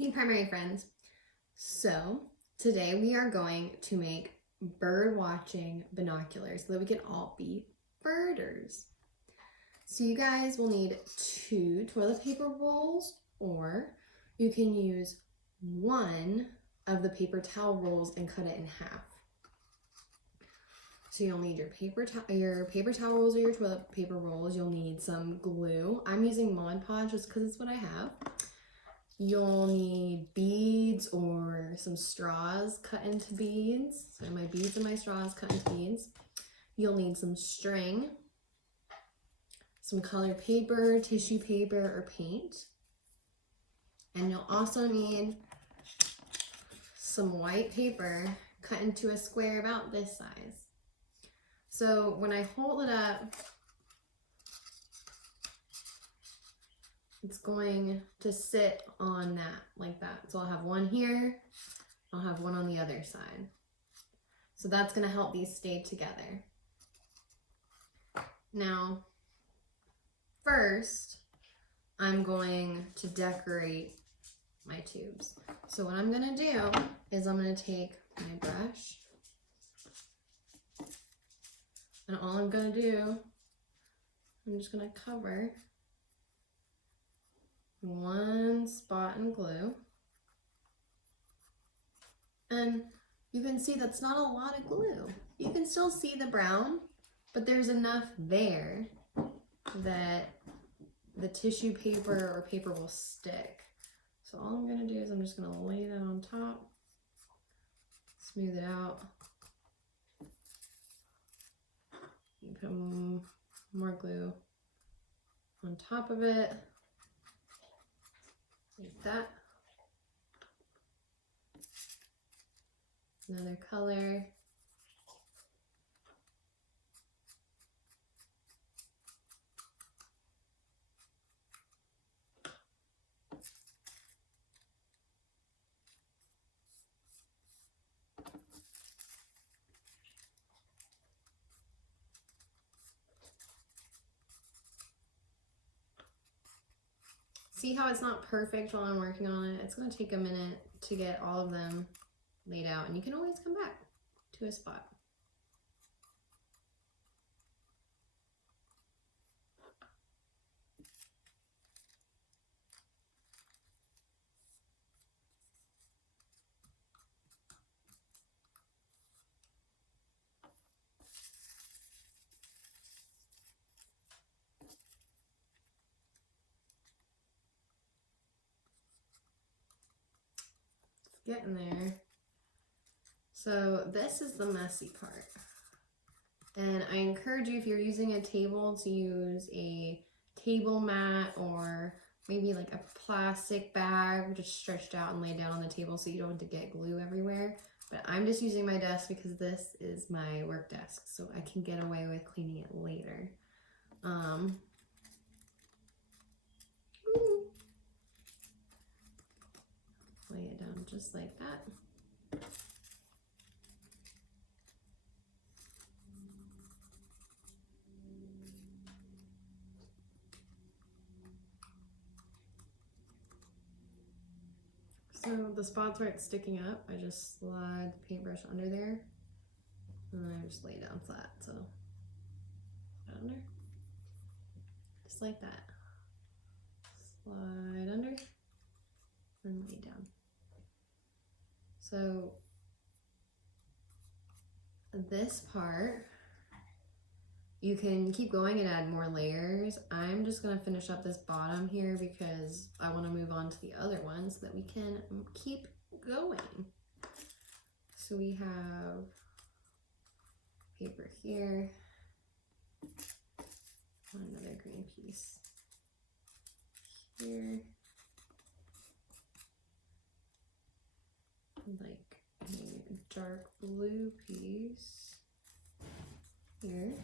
Hey primary friends. So today we are going to make bird watching binoculars so that we can all be birders. So you guys will need 2 toilet paper rolls, or you can use one of the paper towel rolls and cut it in half. So you'll need your paper towels or your toilet paper rolls. You'll need some glue. I'm using Mod Podge just because it's what I have. You'll need beads or some straws cut into beads. So my beads and my straws cut into beads. You'll need some string, some colored paper, tissue paper, or paint. And you'll also need some white paper cut into a square about this size. So when I hold it up, it's going to sit on that, like that. So I'll have one here, I'll have one on the other side. So that's gonna help these stay together. Now, first, I'm going to decorate my tubes. So what I'm gonna do is I'm gonna take my brush, and all I'm gonna do, I'm just gonna cover one spot in glue, and you can see that's not a lot of glue. You can still see the brown, but there's enough there that the tissue paper or paper will stick. So all I'm gonna do is I'm just gonna lay that on top, smooth it out, you put more glue on top of it. Like that. Another color. See how it's not perfect while I'm working on it? It's gonna take a minute to get all of them laid out, and you can always come back to a spot. Getting there. So this is the messy part. And I encourage you, if you're using a table, to use a table mat or maybe like a plastic bag just stretched out and laid down on the table so you don't have to get glue everywhere. But I'm just using my desk because this is my work desk, so I can get away with cleaning it later. Lay it down just like that. So the spots where it's sticking up, I just slide the paintbrush under there, and I just lay it down flat. So under, just like that. Slide under and lay down. So this part, you can keep going and add more layers. I'm just gonna finish up this bottom here because I wanna move on to the other one so that we can keep going. So we have paper here, another green piece here, like a dark blue piece here,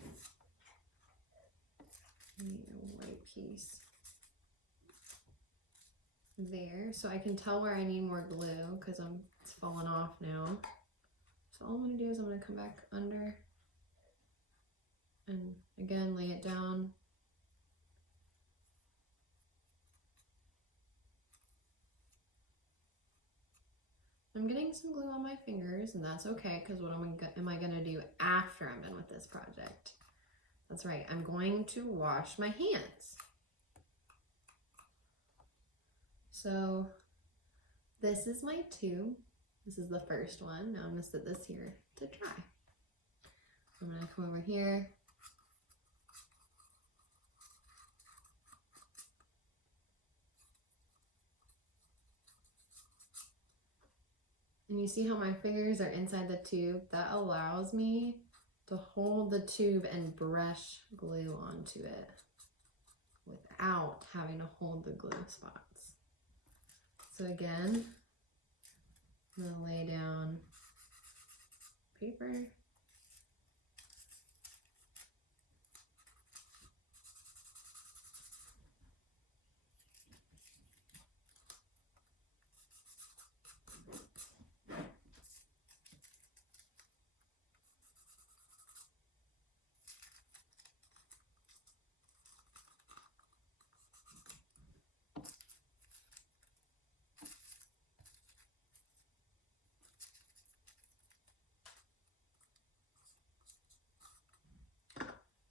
and a white piece there. So I can tell where I need more glue because it's falling off now. So all I'm gonna do is I'm gonna come back under and again lay it down. I'm getting some glue on my fingers, and that's okay, because what am I gonna do after I'm done with this project? That's right, I'm going to wash my hands. So this is my tube. This is the first one. Now I'm gonna set this here to dry. I'm gonna come over here. And you see how my fingers are inside the tube? That allows me to hold the tube and brush glue onto it without having to hold the glue spots. So again, I'm gonna lay down paper.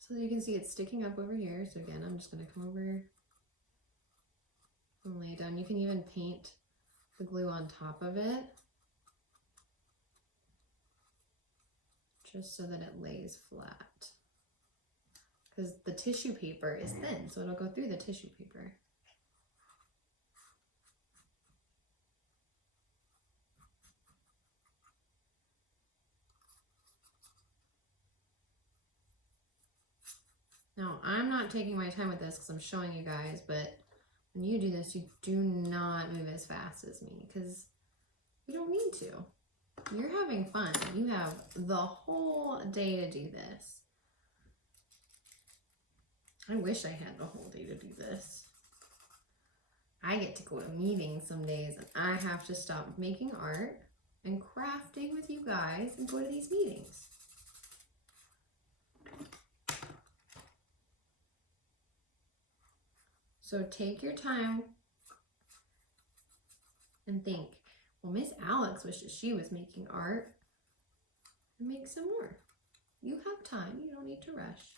So you can see it's sticking up over here. So again, I'm just gonna come over and lay down. You can even paint the glue on top of it, just so that it lays flat. Because the tissue paper is thin, so it'll go through the tissue paper. Now, I'm not taking my time with this because I'm showing you guys, but when you do this, you do not move as fast as me because you don't need to. You're having fun. You have the whole day to do this. I wish I had the whole day to do this. I get to go to meetings some days and I have to stop making art and crafting with you guys and go to these meetings. So take your time and think, well, Miss Alex wishes she was making art, and make some more. You have time, you don't need to rush.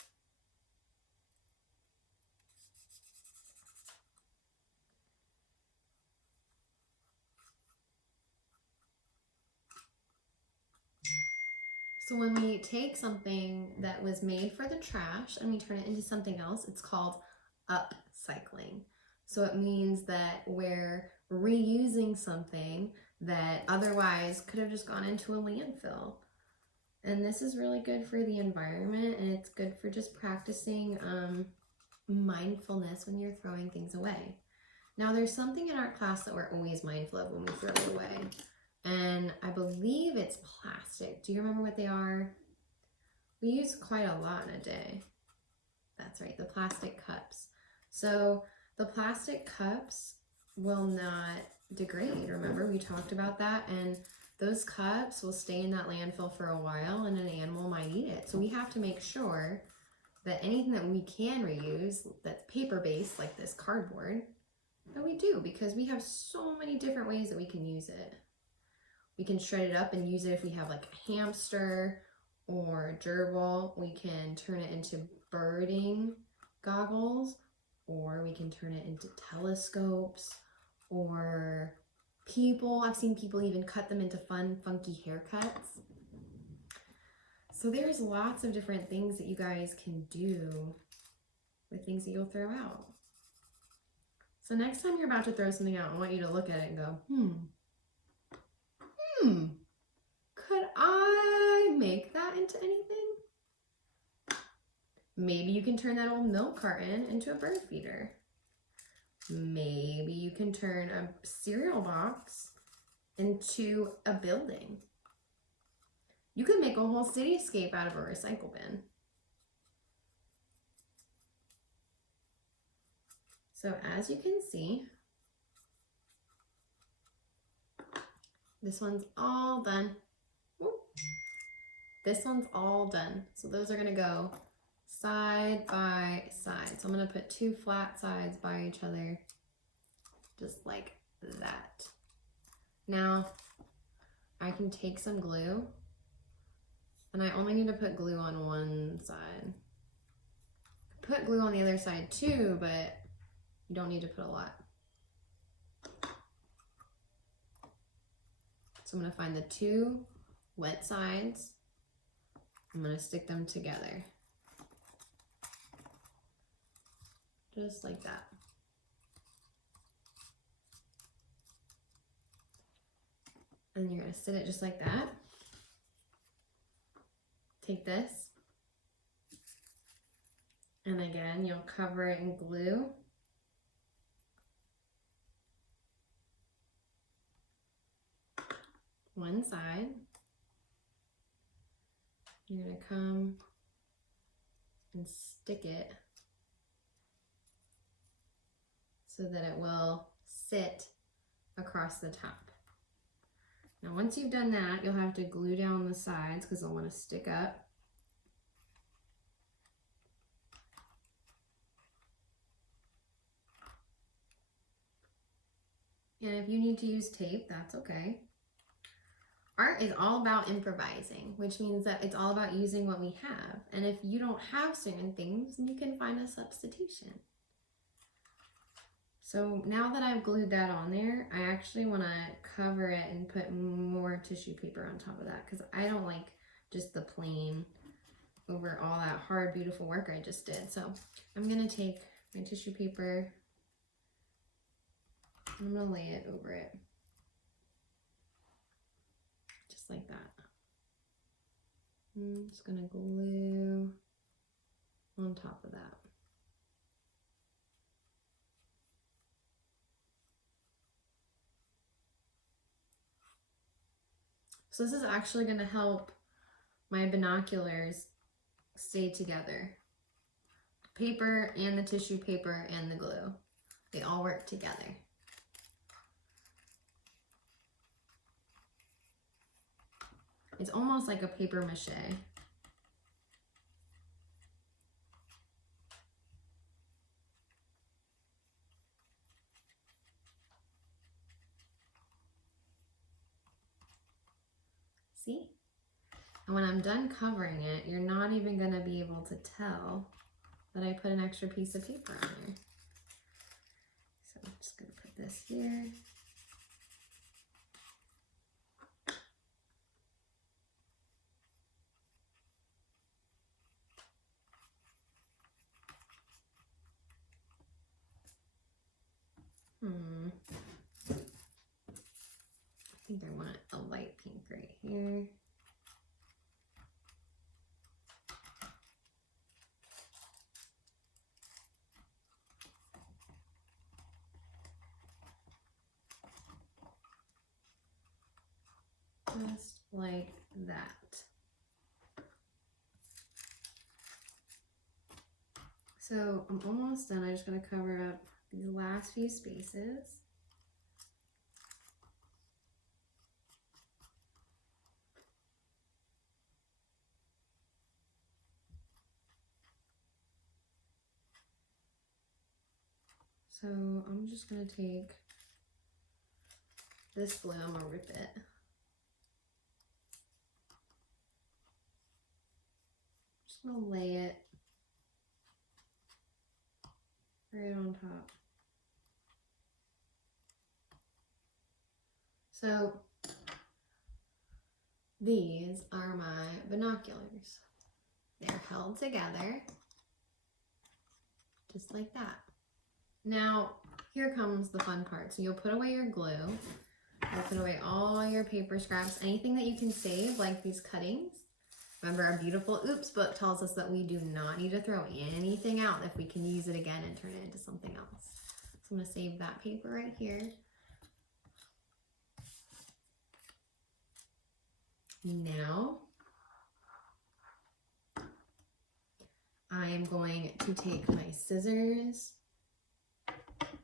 So when we take something that was made for the trash and we turn it into something else, it's called upcycling. So it means that we're reusing something that otherwise could have just gone into a landfill. And this is really good for the environment, and it's good for just practicing mindfulness when you're throwing things away. Now there's something in art class that we're always mindful of when we throw it away. And I believe it's plastic. Do you remember what they are? We use quite a lot in a day. That's right, the plastic cups. So the plastic cups will not degrade. Remember, we talked about that, and those cups will stay in that landfill for a while and an animal might eat it. So we have to make sure that anything that we can reuse that's paper-based, like this cardboard, that we do, because we have so many different ways that we can use it. We can shred it up and use it if we have like a hamster or a gerbil. We can turn it into birding goggles, or we can turn it into telescopes, or people. I've seen people even cut them into fun, funky haircuts. So there's lots of different things that you guys can do with things that you'll throw out. So next time you're about to throw something out, I want you to look at it and go, could I make that into anything? Maybe you can turn that old milk carton into a bird feeder. Maybe you can turn a cereal box into a building. You could make a whole cityscape out of a recycle bin. So as you can see, this one's all done. Whoop. This one's all done. So those are gonna go side by side. So I'm gonna put two flat sides by each other, just like that. Now, I can take some glue, and I only need to put glue on one side. Put glue on the other side too, but you don't need to put a lot. So I'm gonna find the two wet sides. I'm gonna stick them together. Just like that. And you're gonna sit it just like that. Take this, and again, you'll cover it in glue. One side. You're gonna come and stick it so that it will sit across the top. Now once you've done that, you'll have to glue down the sides because they'll want to stick up. And if you need to use tape, that's okay. Art is all about improvising, which means that it's all about using what we have. And if you don't have certain things, you can find a substitution. So now that I've glued that on there, I actually want to cover it and put more tissue paper on top of that because I don't like just the plain over all that hard, beautiful work I just did. So I'm going to take my tissue paper, I'm going to lay it over it. Just like that. I'm just going to glue on top of that. So this is actually going to help my binoculars stay together. The paper and the tissue paper and the glue, they all work together. It's almost like a paper mache. See? And when I'm done covering it, you're not even going to be able to tell that I put an extra piece of paper on there. So I'm just going to put this here. I think I want a light pink right here. Just like that. So I'm almost done. I'm just going to cover up these last few spaces. So I'm just going to take this glue, I'm going to rip it. Just going to lay it right on top. So these are my binoculars. They're held together just like that. Now, here comes the fun part. So you'll put away your glue, you'll put away all your paper scraps, anything that you can save, like these cuttings. Remember, our beautiful Oops book tells us that we do not need to throw anything out if we can use it again and turn it into something else. So I'm going to save that paper right here. Now, I am going to take my scissors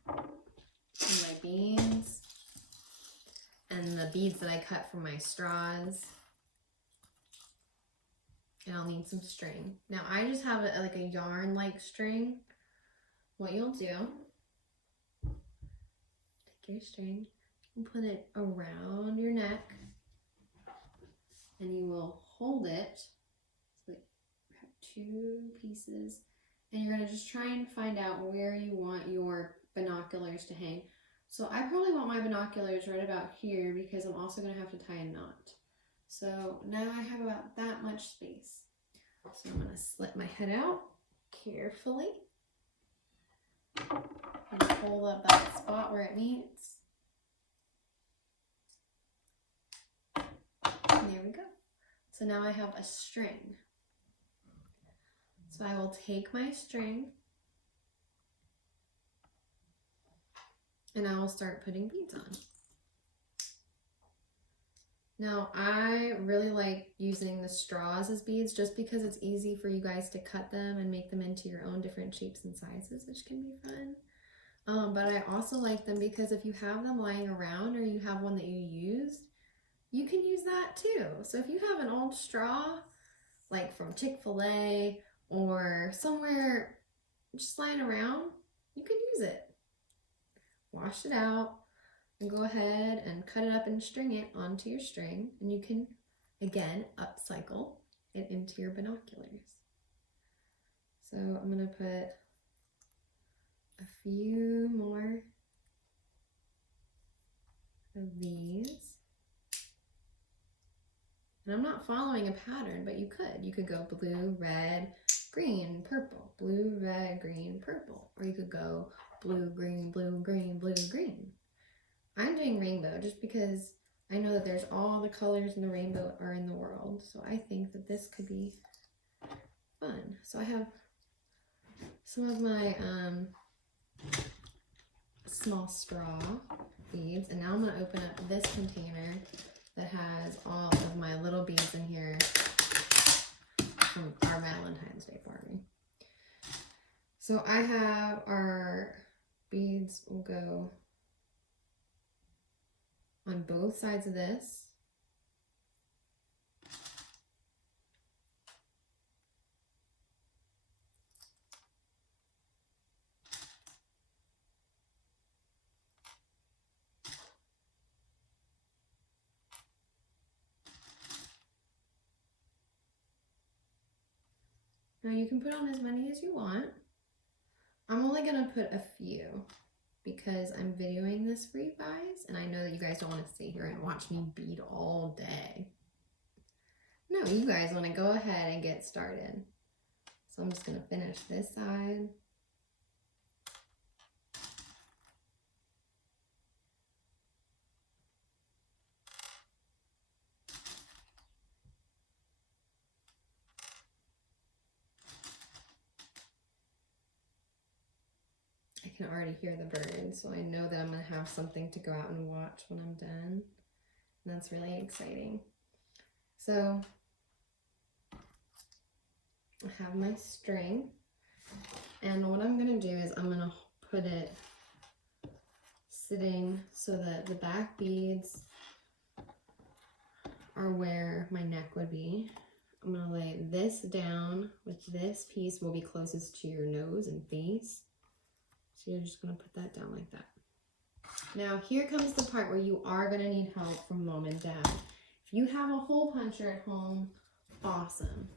and my beads and the beads that I cut from my straws, and I'll need some string. Now I just have like a yarn like string. What you'll do, take your string and put it around your neck and you will hold it. So you have two pieces, and you're going to just try and find out where you want your binoculars to hang. So I probably want my binoculars right about here because I'm also going to have to tie a knot. So now I have about that much space. So I'm going to slit my head out carefully and hold up that spot where it meets. And there we go. So now I have a string. So I will take my string and I will start putting beads on. Now, I really like using the straws as beads just because it's easy for you guys to cut them and make them into your own different shapes and sizes, which can be fun. But I also like them because if you have them lying around or you have one that you used, you can use that too. So if you have an old straw, like from Chick-fil-A or somewhere just lying around, you can use it. Wash it out. And go ahead and cut it up and string it onto your string, and you can again upcycle it into your binoculars. So I'm going to put a few more of these, and I'm not following a pattern, but you could go blue, red, green, purple, blue, red, green, purple, or you could go blue, green, blue, green, blue, green. I'm doing rainbow just because I know that there's all the colors in the rainbow are in the world. So I think that this could be fun. So I have some of my small straw beads. And now I'm going to open up this container that has all of my little beads in here from our Valentine's Day party. So I have our beads will go on both sides of this. Now you can put on as many as you want. I'm only gonna put a few because I'm videoing this for you guys, and I know that you guys don't want to sit here and watch me bead all day. No, you guys want to go ahead and get started. So I'm just going to finish this side. I can already hear the birds, so I know that I'm going to have something to go out and watch when I'm done. And that's really exciting. So I have my string, and what I'm going to do is I'm going to put it sitting so that the back beads are where my neck would be. I'm going to lay this down with this piece will be closest to your nose and face. So you're just going to put that down like that. Now here comes the part where you are going to need help from mom and dad. If you have a hole puncher at home, awesome,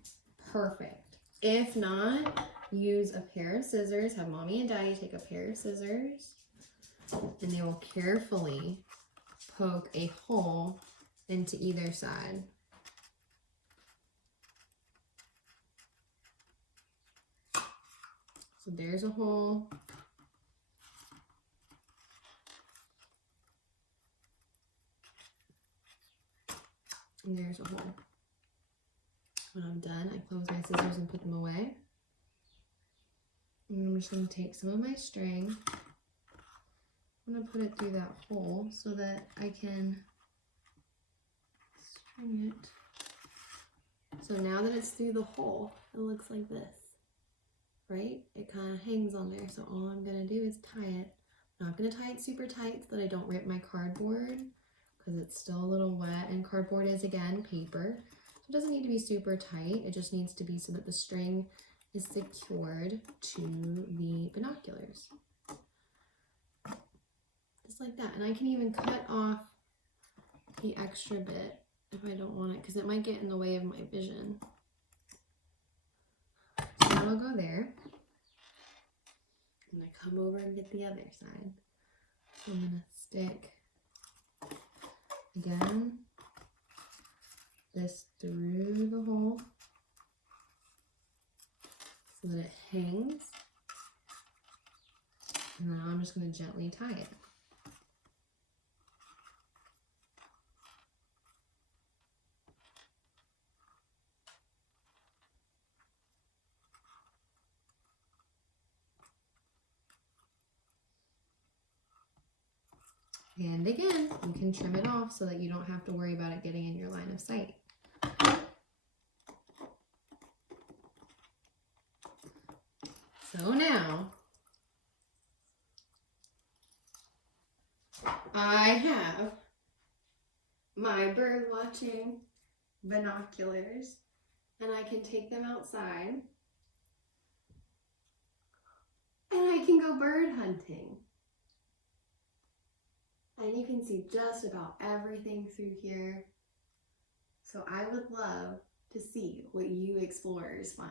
perfect. If not, use a pair of scissors. Have mommy and daddy take a pair of scissors, and they will carefully poke a hole into either side. So there's a hole. And there's a hole. When I'm done, I close my scissors and put them away. And I'm just going to take some of my string. I'm going to put it through that hole so that I can string it. So now that it's through the hole, it looks like this, right? It kind of hangs on there. So all I'm going to do is tie it. I'm not going to tie it super tight so that I don't rip my cardboard, because it's still a little wet, and cardboard is, again, paper. So it doesn't need to be super tight. It just needs to be so that the string is secured to the binoculars. Just like that. And I can even cut off the extra bit if I don't want it, because it might get in the way of my vision. So that'll go there. I'm going to come over and get the other side. So I'm going to stick, again, this through the hole so that it hangs. And now I'm just going to gently tie it. And again, you can trim it off so that you don't have to worry about it getting in your line of sight. So now, I have my bird watching binoculars, and I can take them outside and I can go bird hunting. And you can see just about everything through here. So I would love to see what you explorers find.